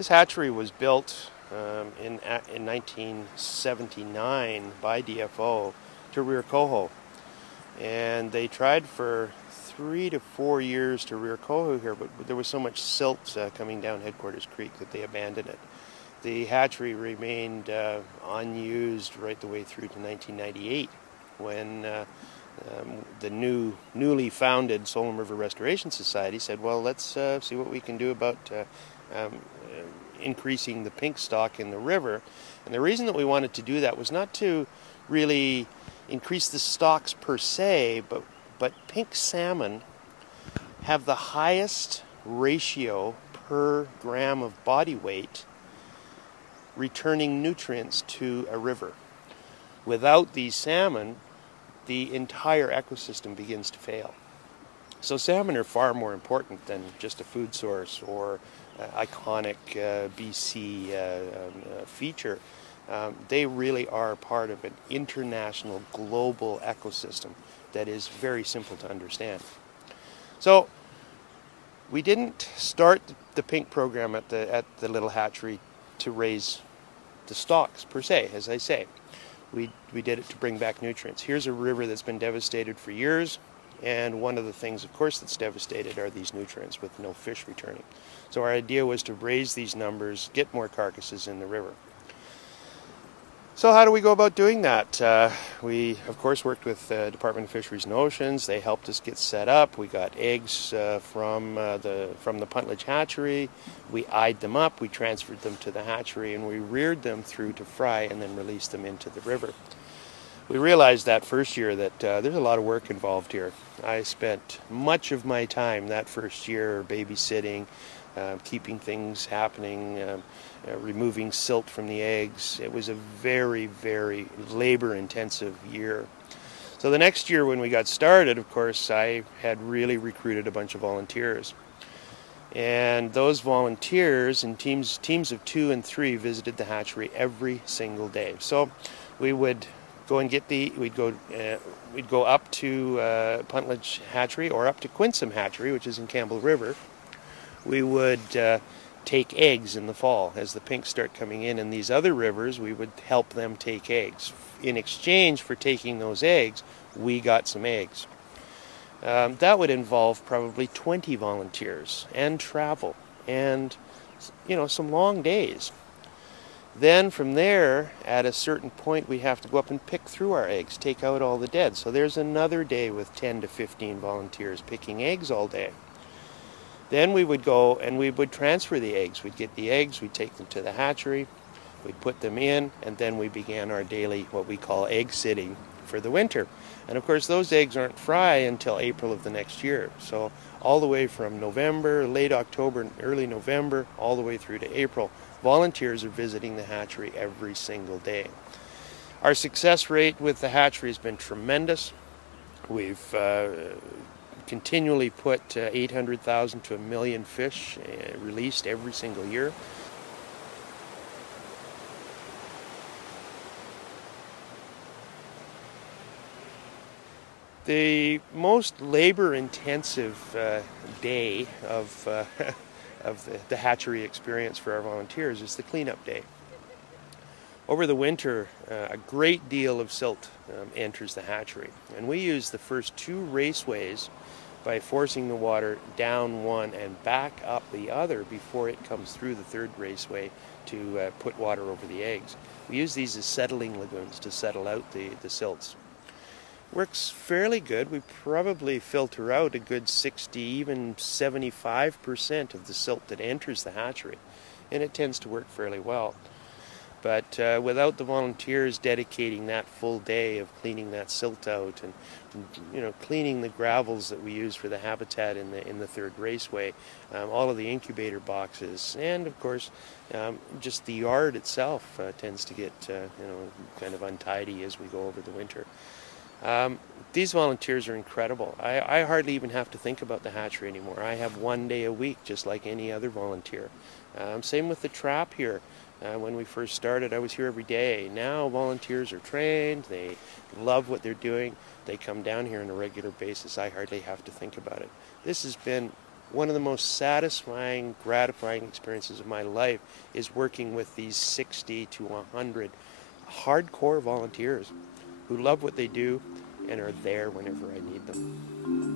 This hatchery was built in 1979 by DFO to rear coho, and they tried for 3 to 4 years to rear coho here, but there was so much silt coming down Headquarters Creek that they abandoned it. The hatchery remained unused right the way through to 1998 when the newly founded Tsolum River Restoration Society said, well, let's see what we can do about increasing the pink stock in the river. And the reason that we wanted to do that was not to really increase the stocks per se, but pink salmon have the highest ratio per gram of body weight returning nutrients to a river. Without these salmon, the entire ecosystem begins to fail. So salmon are far more important than just a food source or iconic BC feature. They really are part of an international, global ecosystem that is very simple to understand. So we didn't start the pink program at the little hatchery to raise the stocks per se, as I say. We did it to bring back nutrients. Here's a river that's been devastated for years, and one of the things, of course, that's devastated are these nutrients with no fish returning. So our idea was to raise these numbers, get more carcasses in the river. So how do we go about doing that? We, of course, worked with the Department of Fisheries and Oceans. They helped us get set up. We got eggs from the Puntledge hatchery. We eyed them up. We transferred them to the hatchery, and we reared them through to fry and then released them into the river. We realized that first year that there's a lot of work involved here. I spent much of my time that first year babysitting, keeping things happening, removing silt from the eggs. It was a very, very labor-intensive year. So the next year when we got started, of course, I had really recruited a bunch of volunteers. And those volunteers in teams of 2 and 3 visited the hatchery every single day. So we would go and get we'd go up to Puntledge Hatchery or up to Quinsam Hatchery, which is in Campbell River. We would take eggs in the fall. As the pinks start coming in these other rivers, we would help them take eggs. In exchange for taking those eggs, we got some eggs. That would involve probably 20 volunteers and travel and, some long days. Then from there, at a certain point, we have to go up and pick through our eggs, take out all the dead. So there's another day with 10 to 15 volunteers picking eggs all day. Then we would go and we would transfer the eggs. We'd get the eggs, we'd take them to the hatchery, we'd put them in, and then we began our daily, what we call egg sitting for the winter. And of course, those eggs aren't fry until April of the next year. So all the way from November, late October, early November, all the way through to April, volunteers are visiting the hatchery every single day. Our success rate with the hatchery has been tremendous. We've continually put 800,000 to 1 million fish released every single year. The most labor-intensive day of the hatchery experience for our volunteers is the cleanup day. Over the winter, a great deal of silt enters the hatchery, and we use the first 2 raceways by forcing the water down one and back up the other before it comes through the 3rd raceway to put water over the eggs. We use these as settling lagoons to settle out the silts. Works fairly good. We probably filter out a good 60, even 75% of the silt that enters the hatchery, and it tends to work fairly well. But without the volunteers dedicating that full day of cleaning that silt out and cleaning the gravels that we use for the habitat in the 3rd raceway, all of the incubator boxes, and of course just the yard itself tends to get kind of untidy as we go over the winter. These volunteers are incredible. I hardly even have to think about the hatchery anymore. I have 1 day a week just like any other volunteer. Same with the trap here. When we first started, I was here every day. Now volunteers are trained, they love what they're doing, they come down here on a regular basis. I hardly have to think about it. This has been one of the most satisfying, gratifying experiences of my life is working with these 60 to 100 hardcore volunteers who love what they do and are there whenever I need them.